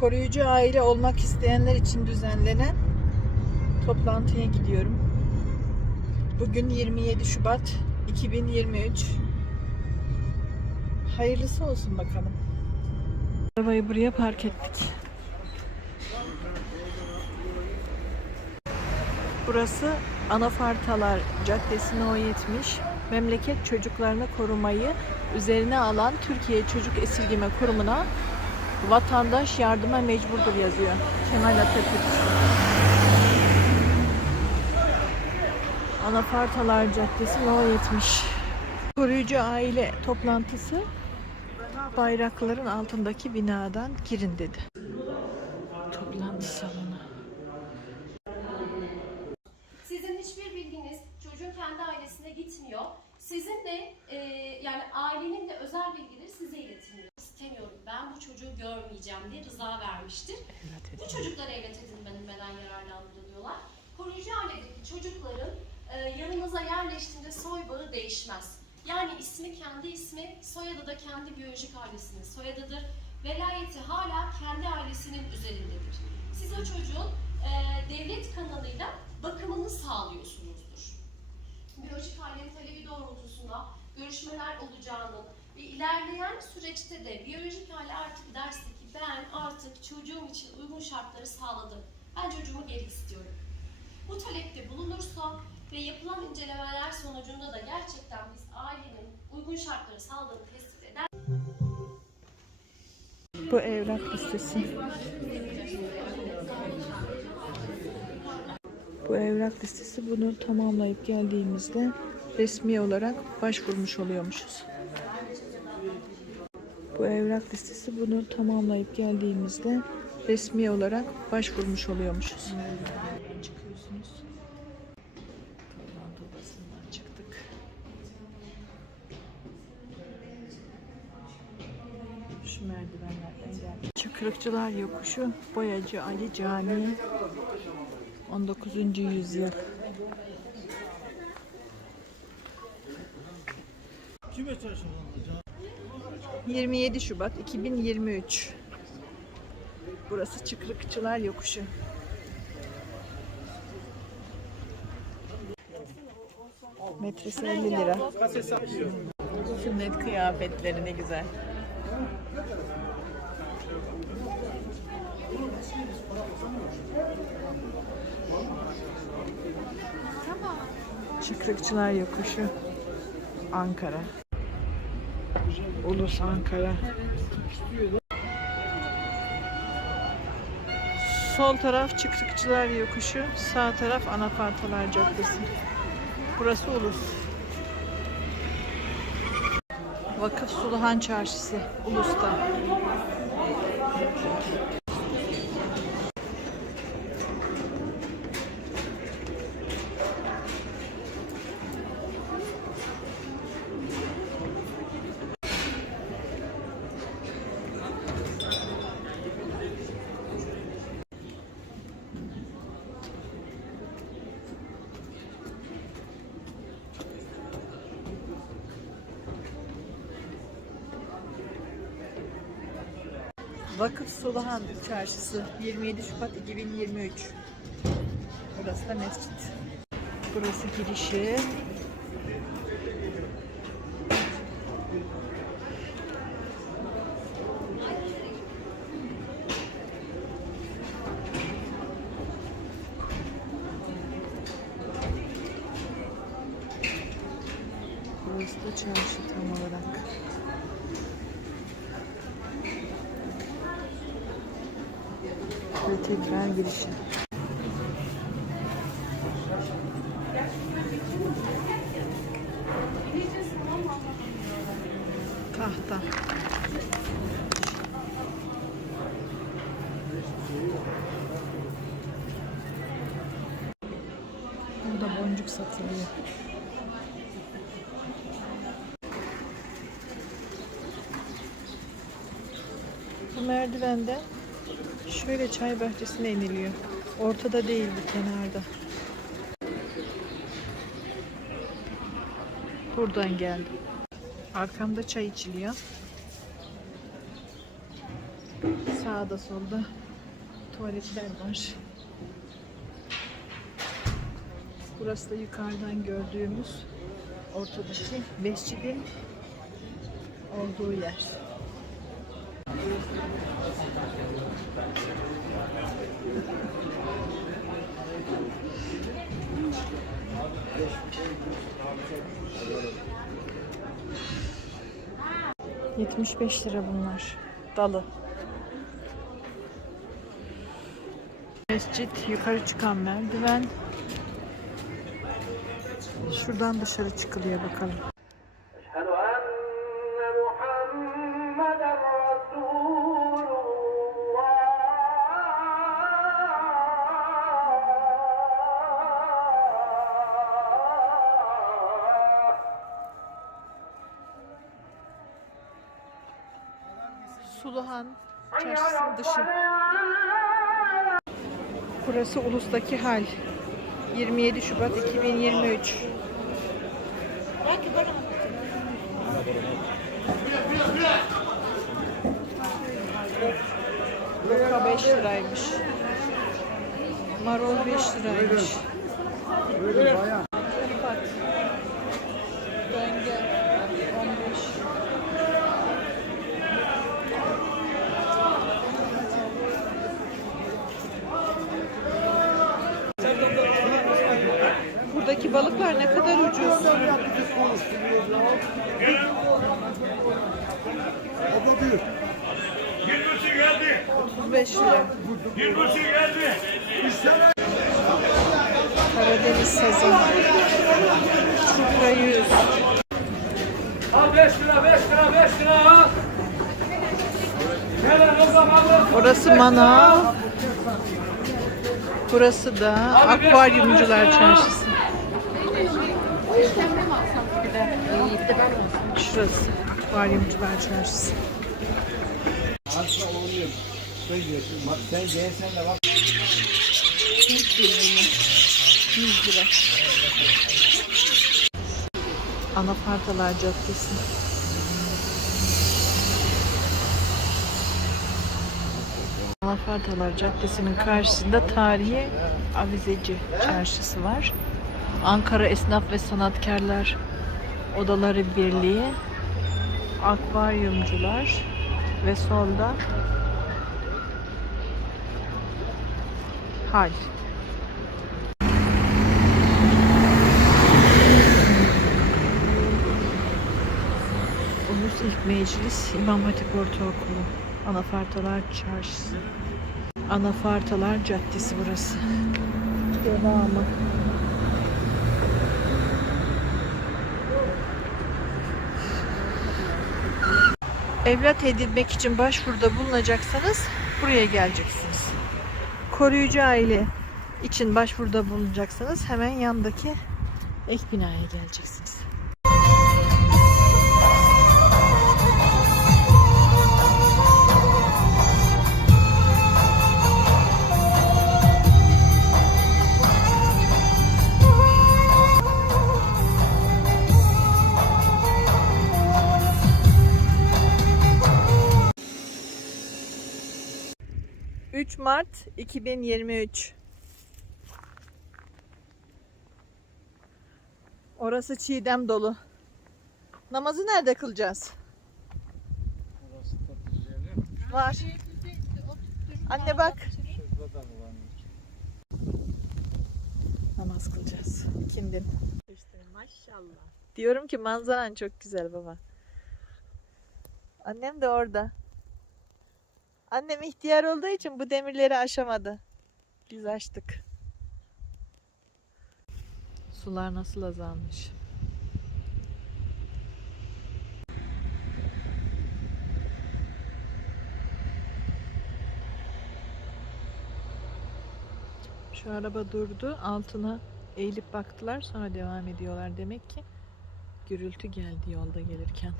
koruyucu aile olmak isteyenler için düzenlenen toplantıya gidiyorum. Bugün 27 Şubat 2023. Hayırlısı olsun bakalım. Arabayı buraya park ettik. Burası Anafartalar Caddesi No 70. Memleket çocuklarını korumayı üzerine alan Türkiye Çocuk Esirgeme Kurumu'na vatandaş yardıma mecburdur yazıyor. Kemal Atatürk. Anafartalar Caddesi No 70. Koruyucu aile toplantısı bayrakların altındaki binadan girin dedi. Toplantı salonu. Sizin hiçbir bilginiz çocuğun kendi ailesine gitmiyor. Sizin de e, yani ailenin de özel bilgileri size iletilmiyor. Ben bu çocuğu görmeyeceğim diye rıza vermiştir. Bu çocuklar evlat edinmeden yararlandırılıyorlar. Koruyucu ailedeki çocukların e, yanınıza yerleştiğinde soy bağı değişmez. Yani ismi kendi ismi, soyadı da kendi biyolojik ailesinin soyadıdır. Velayeti hala kendi ailesinin üzerindedir. Siz o çocuğun e, devlet kanalıyla bakımını sağlıyorsunuzdur. Biyolojik ailenin talebi doğrultusunda görüşmeler olacağının ve ilerleyen süreçte de biyolojik aile artık derse ki ben artık çocuğum için uygun şartları sağladım. Ben çocuğumu geri istiyorum. Bu talepte bulunursa ve yapılan incelemeler sonucunda da gerçekten biz ailenin uygun şartları sağladığını tespit eder Bu evrak listesi. Bu evrak listesi bunu tamamlayıp geldiğimizde resmi olarak başvurmuş oluyormuşuz. Bu evrak listesi bunu tamamlayıp geldiğimizde resmi olarak başvurmuş oluyormuşuz. Çıkıyorsunuz. Toplantı odasından çıktık. Şu merdivenlerden geldik. Yokuşu, Boyacı Ali Camii, 19. yüzyıl. Kime çalışıyorsun? 27 Şubat 2023. Burası Çıkrıkçılar Yokuşu. Metresi 50 lira. Sünnet kıyafetleri ne güzel. Çıkrıkçılar Yokuşu. Ankara. Ulus Ankara. Sol taraf Çıkrıkçılar Yokuşu, sağ taraf Anafartalar Caddesi. Burası Ulus. Vakıf Suluhan Çarşısı, Ulus'ta. Vakıf Suluhan Çarşısı 27 Şubat 2023 Burası da mescit. Burası girişi. Burası da çarşı tam olarak. Ve tekrar girişi. Tahta. Burada boncuk satılıyor. Bu merdivenden şöyle çay bahçesine iniliyor. Ortada değil bu kenarda. Buradan geldim. Arkamda çay içiliyor. Sağda solda tuvaletler var. Burası da yukarıdan gördüğümüz ortadaki mescidin olduğu yer. ...75 lira bunlar. Dalı. Mescit, yukarı çıkan merdiven. Şuradan dışarı çıkılıyor bakalım. Dışı. Burası Ulus'taki hal. 27 Şubat 2023. Roka 5 liraymış. Marul 5 liraymış. Pat. Buradaki balıklar ne kadar ucuz. Yirmisi geldi. 35 lira. Yirmisi geldi. Karadeniz sazan. Çupra 100. Al 5 lira, 5 lira, 5 lira al. Orası manav. Burası da akvaryumcular çarşısı. Şurası akvaryumcular çarşısı. Bak sen gelsen de bak. 100 lira. Anafartalar Caddesi. Anafartalar Caddesi'nin karşısında tarihi Avizeci Çarşısı var. Ankara Esnaf ve Sanatkarlar Odaları Birliği, akvaryumcular ve solda hal. Ulus İlk Meclis İmam Hatip Ortaokulu Anafartalar Çarşısı. Anafartalar Caddesi burası. Devamı Evlat edinmek için başvuruda bulunacaksanız buraya geleceksiniz. Koruyucu aile için başvuruda bulunacaksanız hemen yandaki ek binaya geleceksiniz. Mart 2023 Orası çiğdem dolu. Namazı nerede kılacağız? Var. Anne bak. Namaz kılacağız. Kindin. Maşallah. Diyorum ki manzaran çok güzel baba. Annem de orada. Annem ihtiyar olduğu için bu demirleri aşamadı. Biz açtık. Sular nasıl azalmış. Şu araba durdu. Altına eğilip baktılar. Sonra devam ediyorlar. Demek ki gürültü geldi yolda gelirken.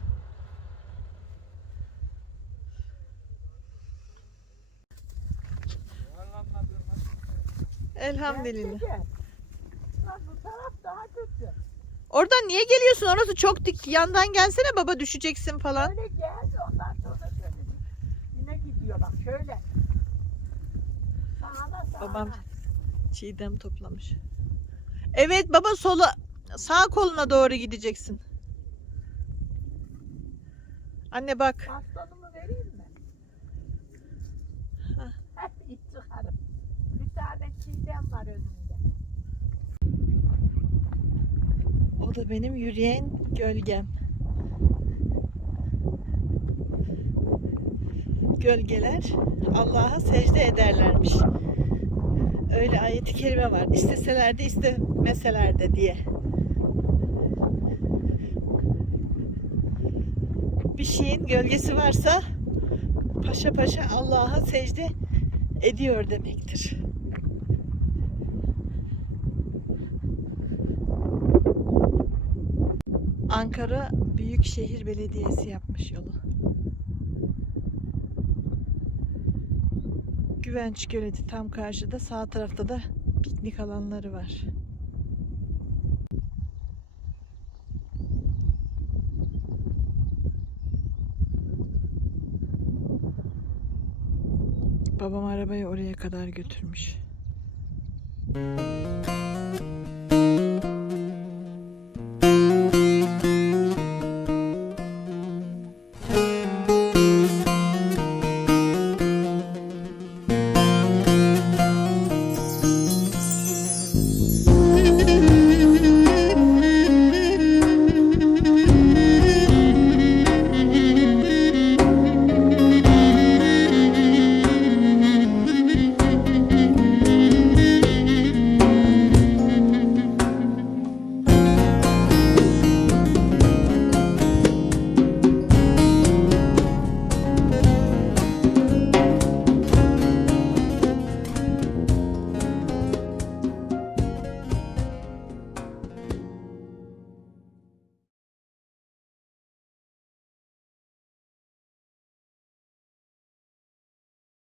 Elhamdülillah. Lan bu taraf daha kötü. Oradan niye geliyorsun? Orası çok dik. Yandan gelsene baba düşeceksin falan. Öyle geldi ondan sonra şöyle yine gidiyor. bak şöyle. Sağına sağına. Babam çiğdem toplamış. Evet baba sola sağ koluna doğru gideceksin. Anne bak. Bastonumu vereyim mi? Çiğdem var önümde. O da benim yürüyen gölgem. Gölgeler Allah'a secde ederlermiş. Öyle ayet-i kerime var. İsteseler de istemeseler de diye. Bir şeyin gölgesi varsa paşa paşa Allah'a secde ediyor demektir. Ankara Büyükşehir Belediyesi yapmış yolu. Güvenç Göleti tam karşıda. Sağ tarafta da piknik alanları var. Babam arabayı oraya kadar götürmüş.